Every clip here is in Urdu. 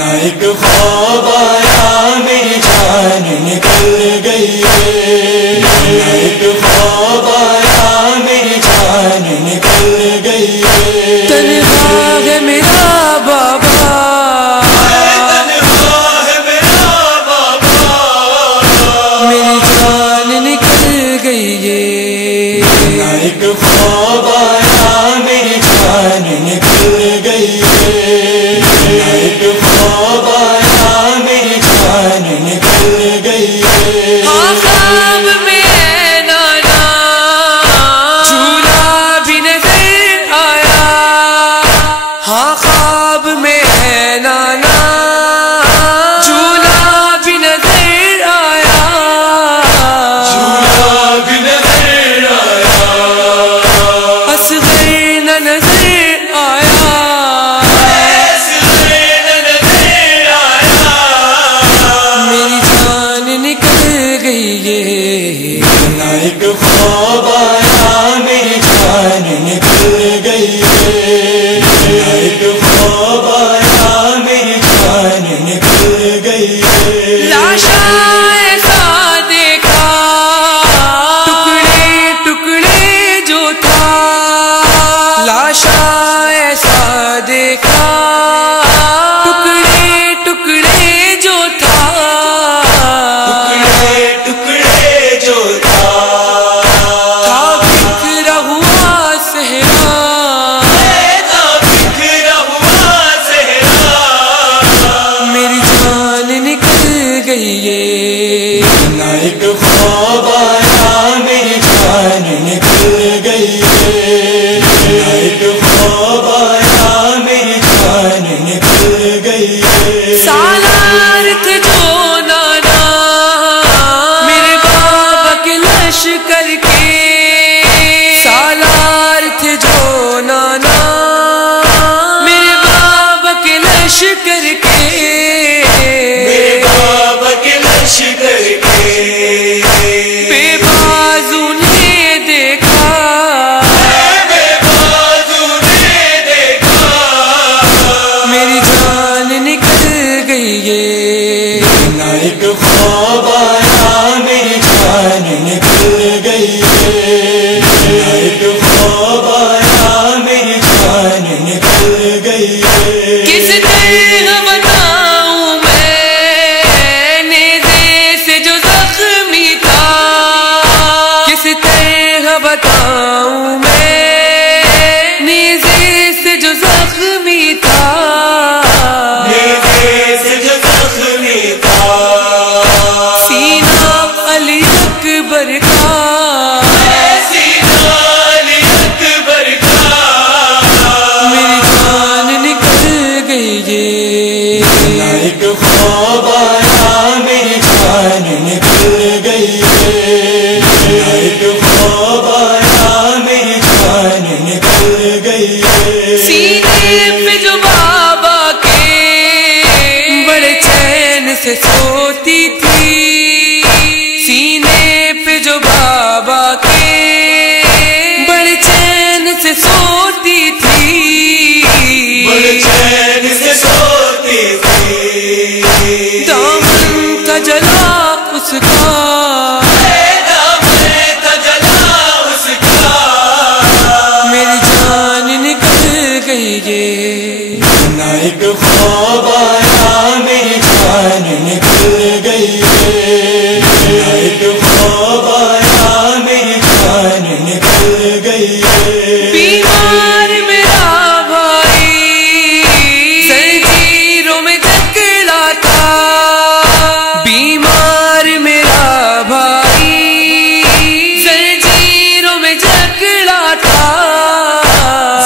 نہ ایک خواب آیا میری جان نکل گئی ہے، نہ ایک خواب آیا میری جان نکل گئی ہے، تنہا ہے میرا بابا، تنہا ہے میرا بابا، میری جان نکل گئی ہے، نہ ایک خواب آیا میری جان نکل گئی ہے، نہ ایک خواب آیا میری جان نکل گئی ہے، ہاں خواب میں ہے نانا جھولا بھی نظر آیا، ہاں خواب میں ہے نانا جھولا بھی نظر آیا، جھولا بھی نظر آیا، اصغر نہ نظر آیا، اصغر نہ نظر آیا، میری جان نکل گئی ہے، نہ ایک خواب آیا میری جان نکل گئی ہے، نہ ایک خواب آیا میری جان نکل گئی ہے، لاشا ایسا دیکھا ٹکڑے ٹکڑے جو تھا، لاشا ایسا دیکھا ٹکڑے ٹکڑے جو تھا، ٹکڑے ٹکڑے جو تھا بکھرا ہوا صحرا، بکھرا ہوا صحرا، میری جان نکل گئی ہے، نہ ایک خواب آیا میری جان نکل گئی ہے، نہ ایک خواب آیا میری جان نکل گئی ہے، سالار تھے جو نانا میرے بابا کے لشکر کے، سالار تھے جو نانا میرے بابا کے لشکر کے، میرے بابا کے لشکر کے، بے بازو نے دیکھا، بے بازو نے دیکھا، میری جان نکل گئی ہے، نہ ایک خواب آیا میری جان نکل گئی ہے، نہ ایک خواب آیا میری جان نکل گئی ہے، کس طرح بتاؤں میں نیزے سے جو زخمی تھا، کس طرح بتاؤں میں نیزے سے جو زخمی تھا، نیزے سے جو زخمی تھا، سینہ علی اکبر کا، سینہ علی اکبر کا، میری جان نکل گئی ہے، نہ ایک خواب آیا میری جان نکل گئی ہے، نہ ایک خواب آیا میری جان نکل گئی ہے، سینے پہ جو بابا کے بڑے چین سے سوتی تھی، سینے پہ جو بابا کے بڑے چین سے سوتی تھی، بڑے چین سے سوتی تھی، دامن تھا جلا اس کا، دامن تھا جلا اس کا، میری جان نکل گئی ہے، نہ ایک خواب آیا میری جان نکل گئی ہے، نہ ایک خواب آیا میری جان نکل گئی ہے، بیمار میرا بھائی زنجیروں میں جکڑا تھا، بیمار میرا بھائی زنجیروں میں جکڑا تھا،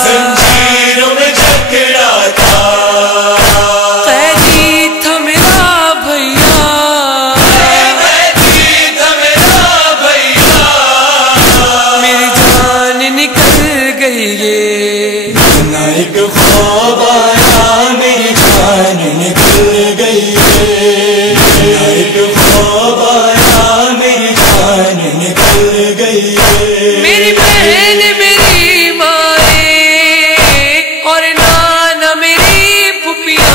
زنجیروں میں جکڑا تھا، قیدی تھا میرا بھیا، قیدی تھا میرا بھیا، میری جان نکل گئی ہے، نہ ایک خواب آیا میری جان نکل گئی ہے، نہ ایک خواب آیا میری جان نکل گئی ہے، میری بہن میری مائیں اور نانا میری پھپھیاں،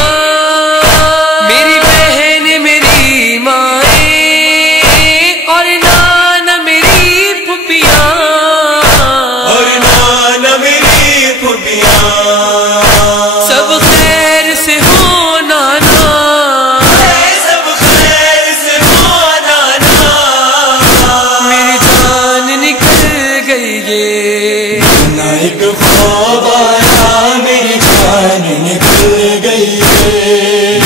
خواب آیا میری جان نکل گئی ہے،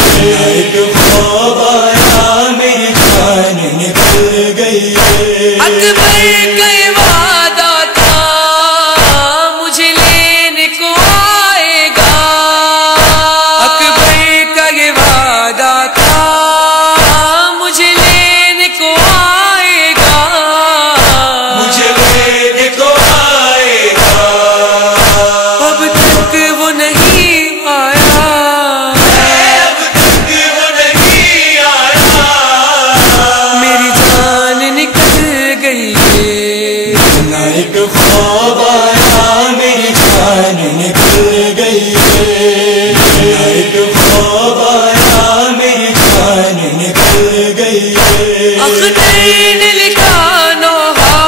ایک خواب آیا میری جان نکل گئی ہے۔ اکبر کا یہ وعدہ تھا مجھے لینے کو آئے گا، اکبر کا یہ وعدہ تھا مجھے لینے کو آئے گا، مجھے لینے کو آئے گا، اب تک وہ نہیں آیا، اب تک وہ نہیں آیا، میری جان نکل گئی ہے۔ ایک خواب آیا میری جان نکل گئی ہے، ایک خواب آیا میری جان نکل گئی ہے۔ اختر نے لکھا نوحہ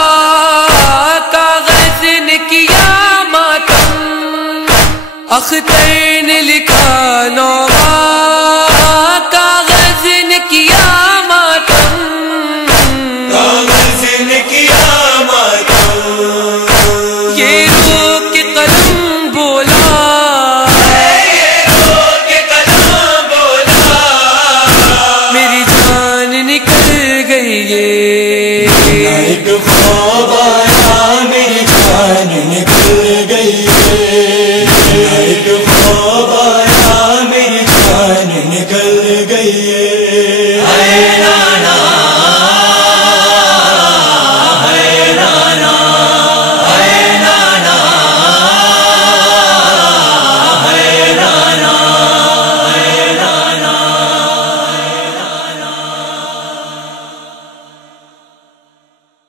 کاغذ نے کیا ماتم، اختر نے لکھا نوحہ کاغذ نے کیا ماتم، کاغذ نے کیا ماتم، یہ رو کے قلم بولا، یہ رو کے قلم بولا، میری جان نکل گئی ہے۔ ایک خواب آیا میری جان نکل گئی ہے، ایک خواب آیا میری جان نکل گئی ہے۔